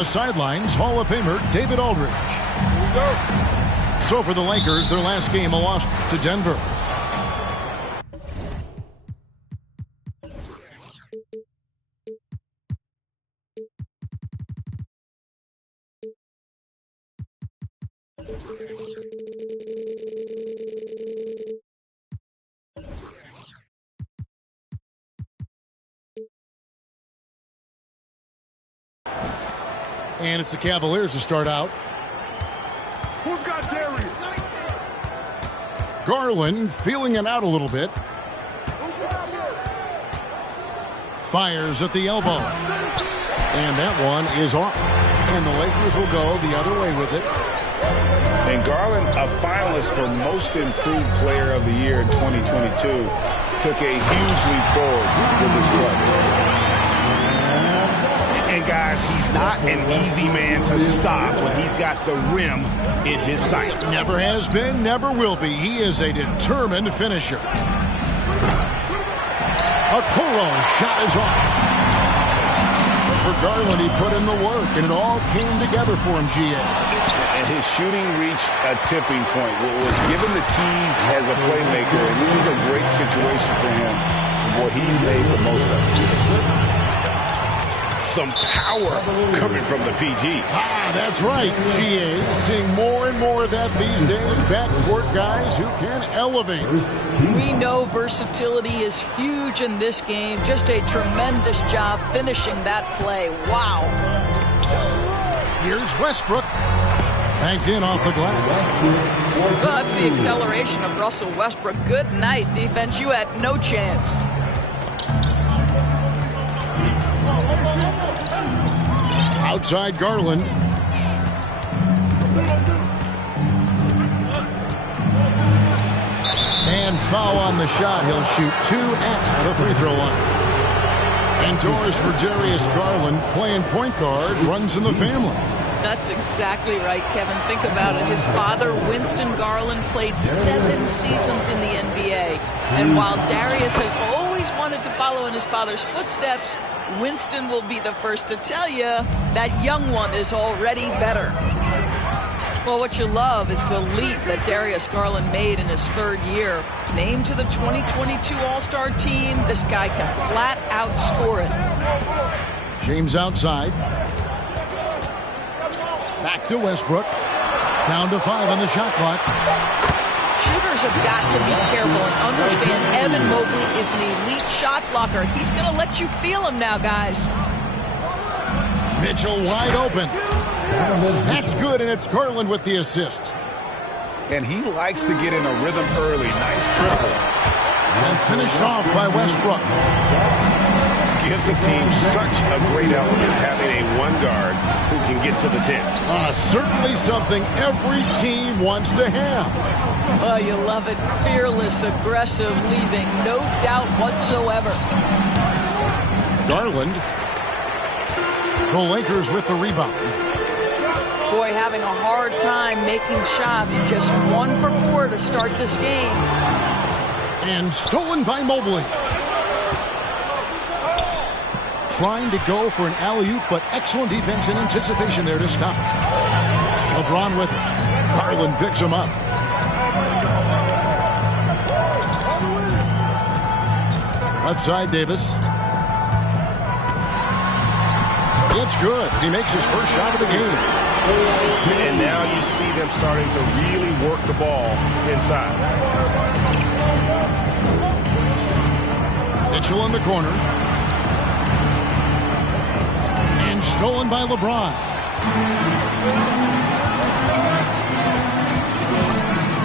The sidelines, Hall of Famer David Aldridge. Here we go. So for the Lakers, their last game, a loss to Denver. And it's the Cavaliers to start out. Who's got Darius? Garland feeling it out a little bit. Fires at the elbow. And that one is off. And the Lakers will go the other way with it. And Garland, a finalist for Most Improved Player of the Year in 2022, took a huge leap forward with his play. And guys, he's not an easy man to stop when he's got the rim in his sights. Never has been, never will be. He is a determined finisher. Okoro shot is off. For Garland, he put in the work, and it all came together for him, GA. And his shooting reached a tipping point. Was given the keys as a playmaker, and this is a great situation for him. Boy, he's made the most of it. Some power coming from the PG. That's right, GA. Seeing more and more of that these days. Backcourt guys who can elevate. We know versatility is huge in this game. Just a tremendous job finishing that play. Wow. Here's Westbrook. Banked in off the glass. Well, that's the acceleration of Russell Westbrook. Good night, defense. You had no chance. Outside Garland. And foul on the shot. He'll shoot 2 at the free throw line. Indoors for Darius Garland, playing point guard, runs in the family. That's exactly right, Kevin. Think about it. His father, Winston Garland, played 7 seasons in the NBA. And while Darius has always wanted to follow in his father's footsteps, Winston will be the first to tell you that young one is already better. Well, what you love is the leap that Darius Garland made in his 3rd year. Named to the 2022 All-Star team, this guy can flat out score it. James outside. Back to Westbrook. Down to 5 on the shot clock. Shooters have got to be careful and understand Evan Mobley is an elite shot blocker. He's going to let you feel him now, guys. Mitchell wide open. That's good, and it's Garland with the assist. And he likes to get in a rhythm early. Nice triple. And finished off by Westbrook. Gives the team such a great element having a one guard who can get to the 10. Certainly something every team wants to have. Oh, you love it. Fearless, aggressive, leaving no doubt whatsoever. Garland. The Lakers with the rebound. Boy, having a hard time making shots. Just 1 for 4 to start this game. And stolen by Mobley. Trying to go for an alley-oop, but excellent defense and anticipation there to stop it. LeBron with it. Garland picks him up. Left side, Davis. It's good. He makes his first shot of the game. And now you see them starting to really work the ball inside. Mitchell in the corner. And stolen by LeBron.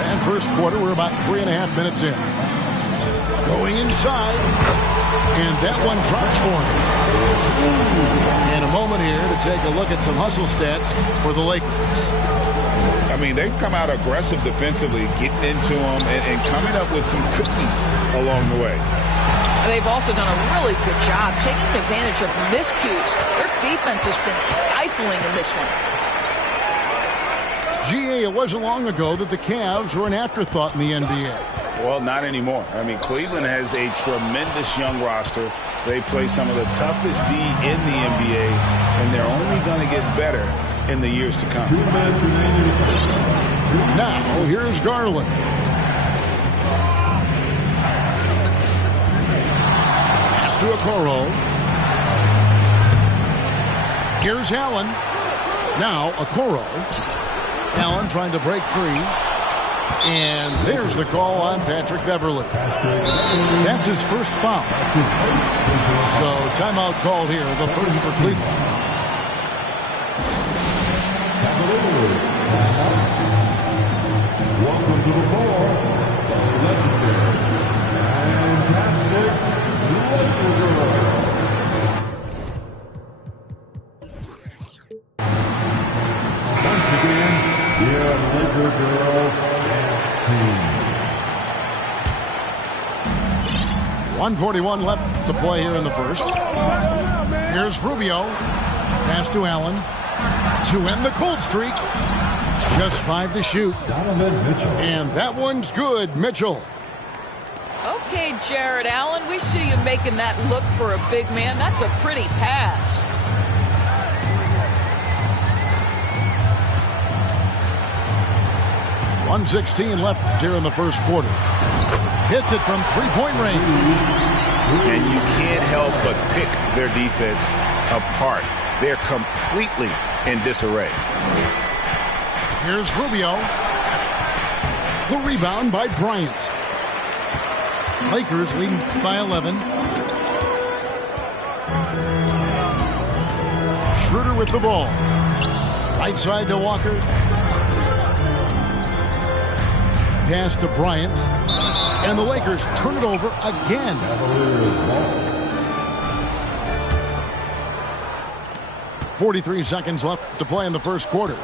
And first quarter, we're about 3.5 minutes in. Going inside. And that one drops for him. And a moment here to take a look at some hustle stats for the Lakers. I mean, they've come out aggressive defensively, getting into them and coming up with some cookies along the way. They've also done a really good job taking advantage of miscues. Their defense has been stifling in this one. GA, it wasn't long ago that the Cavs were an afterthought in the NBA. Well, not anymore. I mean, Cleveland has a tremendous young roster. They play some of the toughest D in the NBA. and they're only going to get better in the years to come. Now, here's Garland. Pass to Okoro. Here's Allen. Now, Okoro. Allen trying to break free. And there's the call on Patrick Beverley. That's his first foul. So, timeout called here, the first for Cleveland. Welcome to the floor, the legendary, fantastic Laker Girl. Once again, your Laker Girl team. 1:41 left to play here in the first. Here's Rubio. Pass to Allen. To end the cold streak. Just 5 to shoot. And that one's good, Mitchell. Okay, Jared Allen, we see you making that look for a big man. That's a pretty pass. .116 left here in the first quarter. Hits it from three-point range. And you can't help but pick their defense apart. They're completely in disarray. Here's Rubio. The rebound by Bryant. Lakers leading by 11. Schroeder with the ball. Right side to Walker. Pass to Bryant. And the Lakers turn it over again. 43 seconds left to play in the first quarter.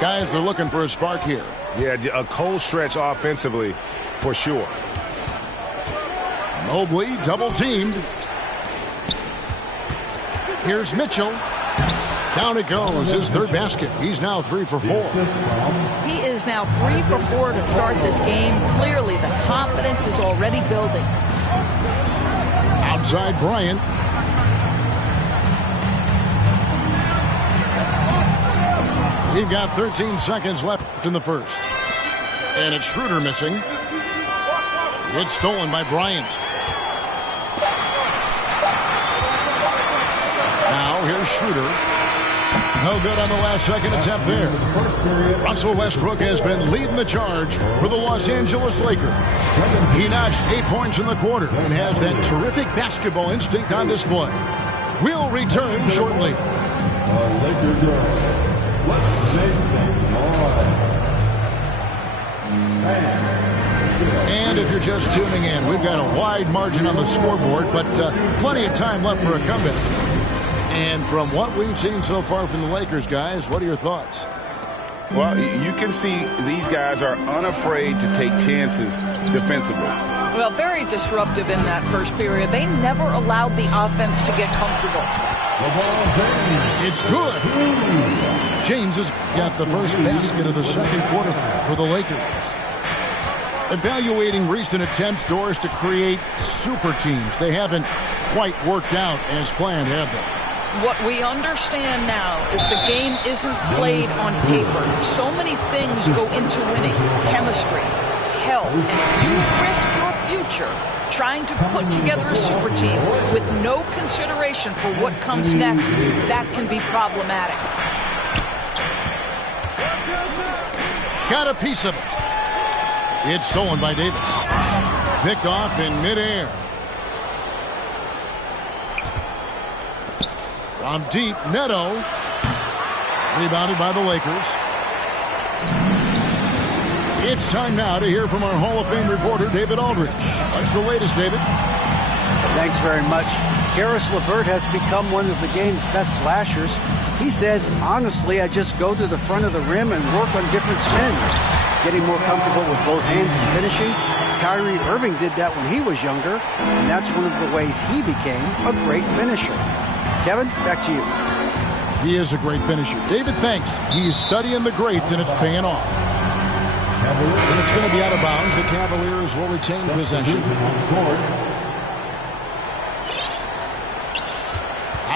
Guys are looking for a spark here. Yeah, a cold stretch offensively for sure. Mobley double teamed. Here's Mitchell. Down it goes, his third basket. He's now 3 for 4. He is now 3 for 4 to start this game. Clearly, the confidence is already building. Outside Bryant. We've got 13 seconds left in the first. And it's Schroeder missing. It's stolen by Bryant. Now here's Schroeder. No good on the last second attempt there. Russell Westbrook has been leading the charge for the Los Angeles Lakers. He notched 8 points in the quarter and has that terrific basketball instinct on display. We'll return shortly. Laker Girl. Let's make some noise. And if you're just tuning in, we've got a wide margin on the scoreboard, but plenty of time left for a comeback. And from what we've seen so far from the Lakers, guys, what are your thoughts? Well, you can see these guys are unafraid to take chances defensively. Well, very disruptive in that first period. They never allowed the offense to get comfortable. It's good. James has got the first basket of the second quarter for the Lakers. Evaluating recent attempts, Doris, to create super teams. They haven't quite worked out as planned, have they? What we understand now is the game isn't played on paper. So many things go into winning. Chemistry, health, and if you risk your future trying to put together a super team with no consideration for what comes next, that can be problematic. Got a piece of it. It's stolen by Davis. Picked off in midair. From deep, Neto. Rebounded by the Lakers. It's time now to hear from our Hall of Fame reporter, David Aldridge. What's the latest, David? Thanks very much. Karis LeVert has become one of the game's best slashers. He says, honestly, I just go to the front of the rim and work on different spins, getting more comfortable with both hands and finishing. Kyrie Irving did that when he was younger, and that's one of the ways he became a great finisher. Kevin, back to you. He is a great finisher. David, thanks. He's studying the greats, and it's paying off. And it's going to be out of bounds. The Cavaliers will retain possession.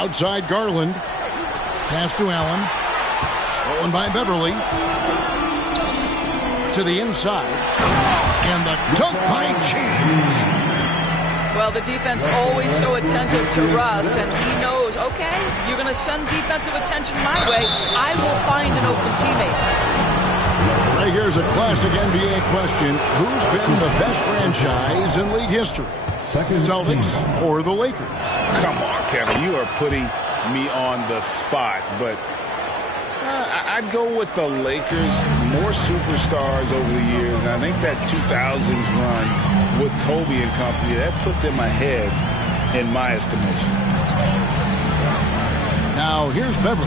Outside Garland. Pass to Allen. Stolen by Beverly. To the inside. And the dunk by James. Well, the defense always so attentive to Russ, and he knows, okay, you're going to send defensive attention my way. I will find an open teammate. Right, here's a classic NBA question. Who's been the best franchise in league history? Celtics or the Lakers? Come on, Kevin. You are putting me on the spot, but I'd go with the Lakers. More superstars over the years, and I think that 2000s run with Kobe and company, that put them ahead in my estimation. Now, here's Beverly.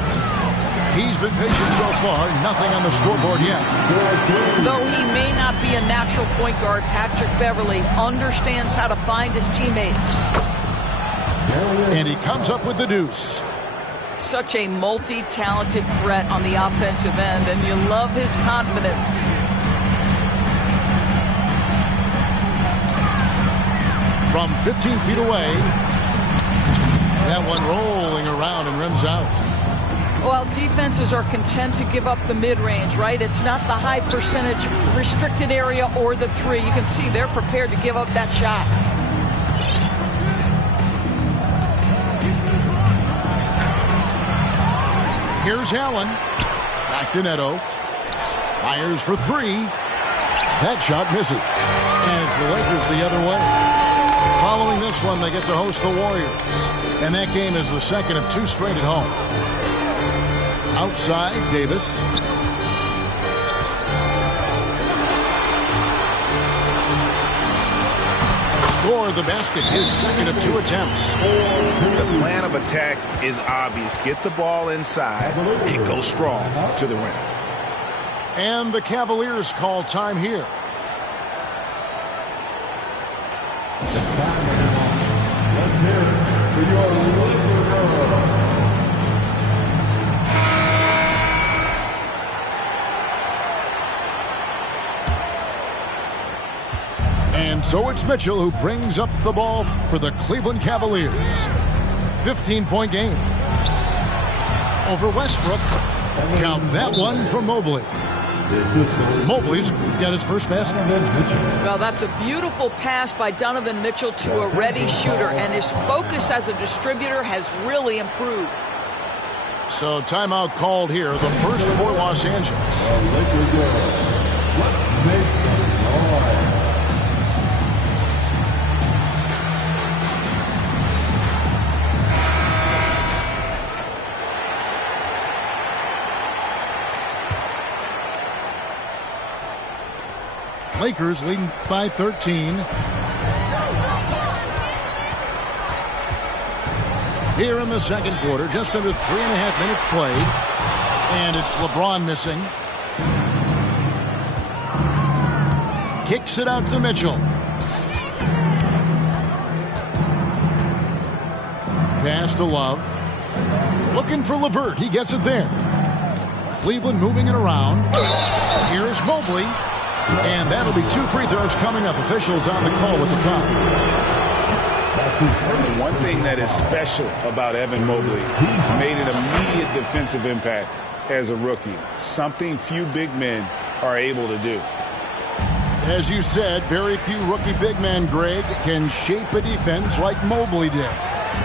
He's been patient so far, nothing on the scoreboard yet. Though he may not be a natural point guard, Patrick Beverly understands how to find his teammates. And he comes up with the deuce. Such a multi-talented threat on the offensive end, and you love his confidence. From 15 feet away, that one rolling around and rims out. Well, defenses are content to give up the mid-range, right? It's not the high percentage restricted area or the three. You can see they're prepared to give up that shot. Here's Allen. Back to Neto. Fires for three. That shot misses. And it's the Lakers the other way. Following this one, they get to host the Warriors. And that game is the second of two straight at home. Outside, Davis. Score the basket, his second of two attempts. The plan of attack is obvious. Get the ball inside and go strong to the rim. And the Cavaliers call time here. Let's hear it for your Laker girl. And so it's Mitchell who brings up the ball for the Cleveland Cavaliers. 15-point game. Over Westbrook. Count that one for Mobley. Mobley's got his first basket. Well, that's a beautiful pass by Donovan Mitchell to a ready shooter, and his focus as a distributor has really improved. So timeout called here, the first for Los Angeles. Laker girl. Let's make some noise. Lakers leading by 13. Here in the second quarter, just under 3.5 minutes played. And it's LeBron missing. Kicks it out to Mitchell. Pass to Love. Looking for LeVert. He gets it there. Cleveland moving it around. Here's Mobley. And that'll be 2 free throws coming up. Officials on the call with the foul. One thing that is special about Evan Mobley, made an immediate defensive impact as a rookie. Something few big men are able to do. As you said, very few rookie big men, Greg, can shape a defense like Mobley did.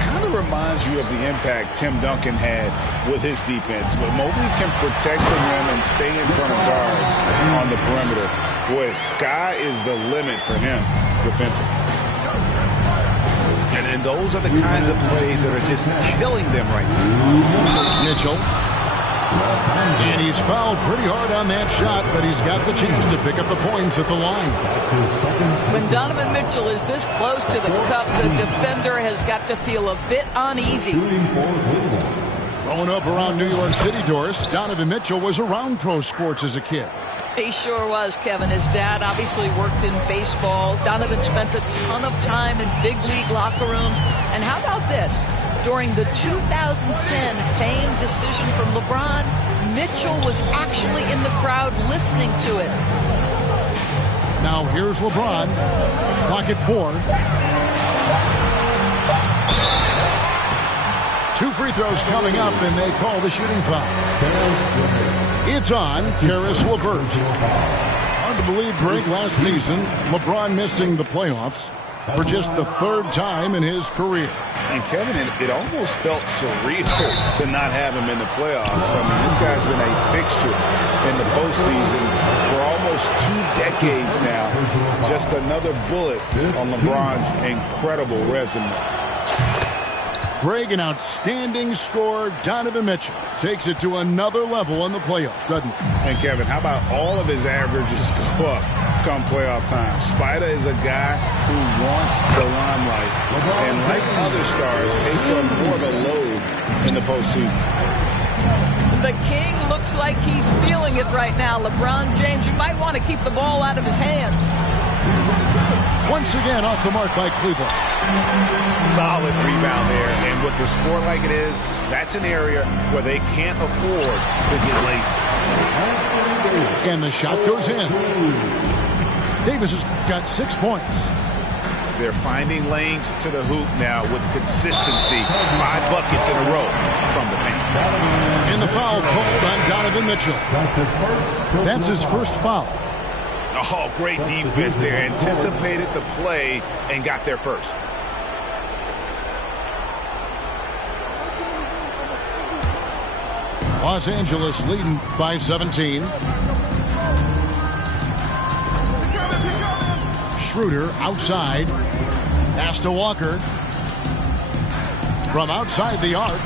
Kind of reminds you of the impact Tim Duncan had with his defense. But Mobley can protect the rim and stay in front of guards on the perimeter. Boy, sky is the limit for him defensively. And those are the kinds of plays that are just killing them right now. Mitchell. And he's fouled pretty hard on that shot, but he's got the chance to pick up the points at the line. When Donovan Mitchell is this close to the cup, the defender has got to feel a bit uneasy. Growing up around New York City, Doris, Donovan Mitchell was around pro sports as a kid. He sure was, Kevin. His dad obviously worked in baseball. Donovan spent a ton of time in big league locker rooms. And how about this? During the 2010 famed decision from LeBron, Mitchell was actually in the crowd listening to it. Now here's LeBron. Clock at 4. 2 free throws coming up, and they call the shooting foul. It's on Caris LeVert. Hard to believe, Greg, last season, LeBron missing the playoffs for just the 3rd time in his career. And Kevin, it almost felt surreal to not have him in the playoffs. I mean, this guy's been a fixture in the postseason for almost 2 decades now. Just another bullet on LeBron's incredible resume. Greg, an outstanding scorer. Donovan Mitchell takes it to another level in the playoffs, doesn't he? And Kevin, how about all of his averages go up come playoff time? Spider is a guy who wants the limelight, and like other stars, takes on more of a load in the postseason. The King looks like he's feeling it right now. LeBron James, you might want to keep the ball out of his hands. Once again, off the mark by Cleveland. Solid rebound there, and with the score like it is, that's an area where they can't afford to get lazy. And the shot goes in. Davis has got 6 points. They're finding lanes to the hoop now with consistency. 5 buckets in a row from the paint. And the foul called on Donovan Mitchell. That's his first foul. Oh, great defense there. Anticipated the play and got there first. Los Angeles leading by 17. Schroeder outside. Pass to Walker. From outside the arc.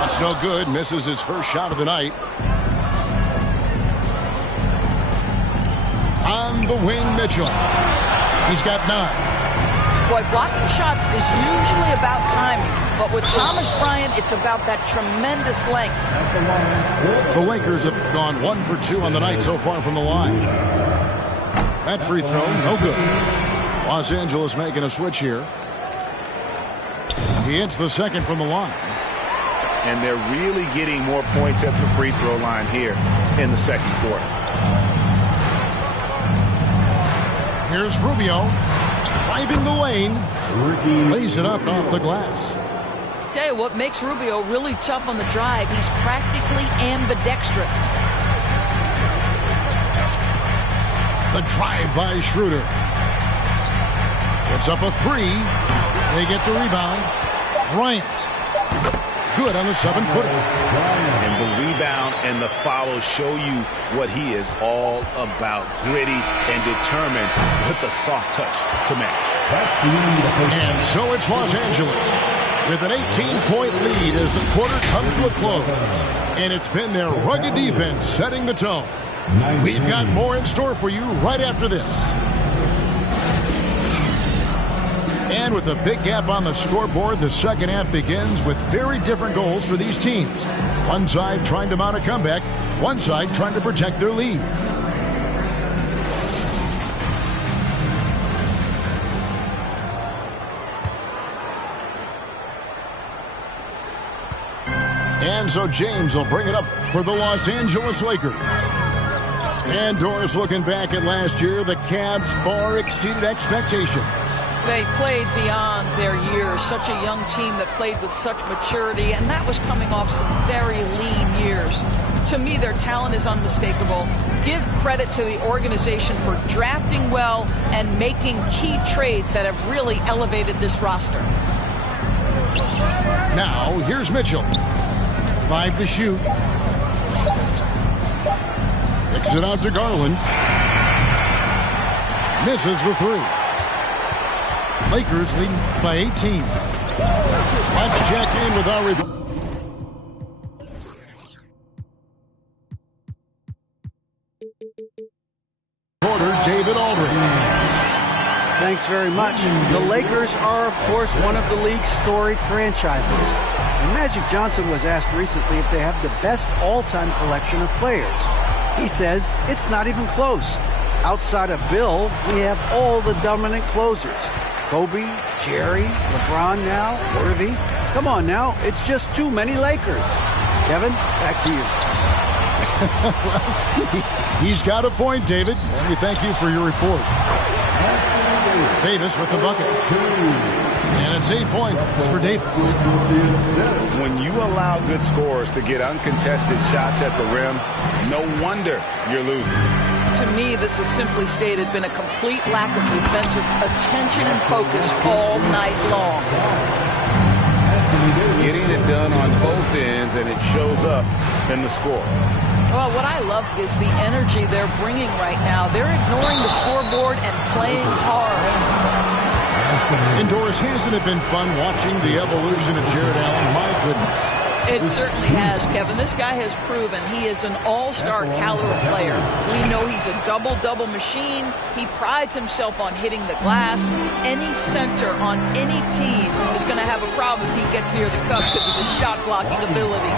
That's no good. Misses his first shot of the night. On the wing, Mitchell. He's got 9. Boy, blocking shots is usually about timing, but with Thomas Bryant, it's about that tremendous length. The Lakers have gone 1 for 2 on the night so far from the line. That free throw, no good. Los Angeles making a switch here. He hits the second from the line. And they're really getting more points at the free throw line here in the second quarter. Here's Rubio, driving the lane, lays it up off the glass. Tell you what makes Rubio really tough on the drive. He's practically ambidextrous. The drive by Schroeder. Puts up a 3. They get the rebound. Bryant. Good on the 7-footer. And the rebound and the follow show you what he is all about. Gritty and determined with a soft touch to match. And so it's Los Angeles with an 18-point lead as the quarter comes to a close. And it's been their rugged defense setting the tone. We've got more in store for you right after this. And with a big gap on the scoreboard, the second half begins with very different goals for these teams. One side trying to mount a comeback, one side trying to protect their lead. And so James will bring it up for the Los Angeles Lakers. And Doris, looking back at last year, the Cavs far exceeded expectations. They played beyond their years. Such a young team that played with such maturity, and that was coming off some very lean years. To me, their talent is unmistakable. Give credit to the organization for drafting well and making key trades that have really elevated this roster. Now, here's Mitchell. 5 to shoot. Kicks it out to Garland. Misses the 3. Lakers leading by 18. Let's check in with our reporter, David Aldridge. Thanks very much. The Lakers are, of course, one of the league's storied franchises. And Magic Johnson was asked recently if they have the best all-time collection of players. He says it's not even close. Outside of Bill, we have all the dominant closers. Kobe, Jerry, LeBron now, Worthy. Come on now, it's just too many Lakers. Kevin, back to you. He's got a point, David, and we thank you for your report. Davis with the bucket. And it's 8 points for Davis. When you allow good scorers to get uncontested shots at the rim, no wonder you're losing. To me, this has simply stated been a complete lack of defensive attention and focus all night long. Getting it done on both ends, and it shows up in the score. Well, what I love is the energy they're bringing right now. They're ignoring the scoreboard and playing hard. Indoors, hasn't it been fun watching the evolution of Jared Allen? My goodness. It certainly has, Kevin. This guy has proven he is an all-star caliber player. We know he's a double-double machine. He prides himself on hitting the glass. Any center on any team is going to have a problem if he gets near the cup because of his shot-blocking ability.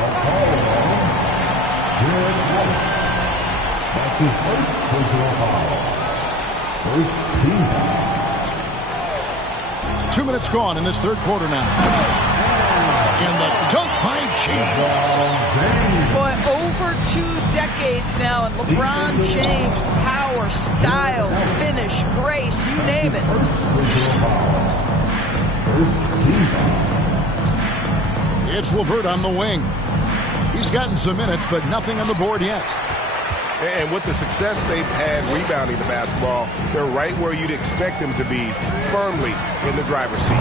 That's his first personal foul. First team foul. 2 minutes gone in this third quarter now. And the dunk by James. Boy, over 2 decades now, and LeBron James, power, style, finish, grace, you name it. First team foul. It's LeVert on the wing. He's gotten some minutes, but nothing on the board yet. And with the success they've had rebounding the basketball, they're right where you'd expect them to be, firmly in the driver's seat.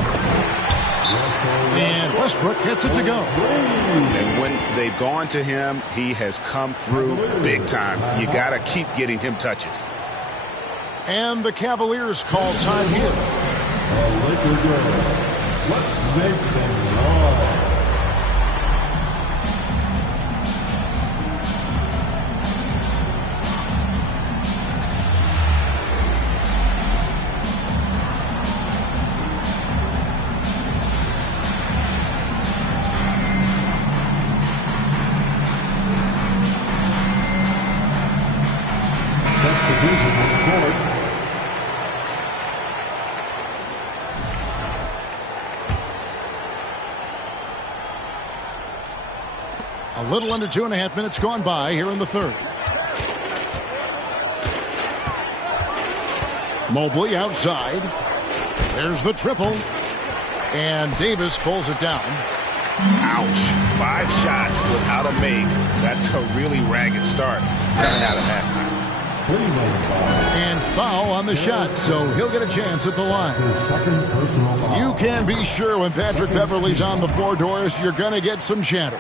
And Westbrook gets it to go. And when they've gone to him, he has come through big time. You got to keep getting him touches. And the Cavaliers call time here. Laker good. Let's make them run. A little under 2.5 minutes gone by here in the third. Mobley outside. There's the triple. And Davis pulls it down. Ouch. 5 shots without a make. That's a really ragged start coming out of halftime. And foul on the shot, so he'll get a chance at the line. Second personal foul. You can be sure when Patrick Beverley's on the floor, Doris, you're going to get some chatter.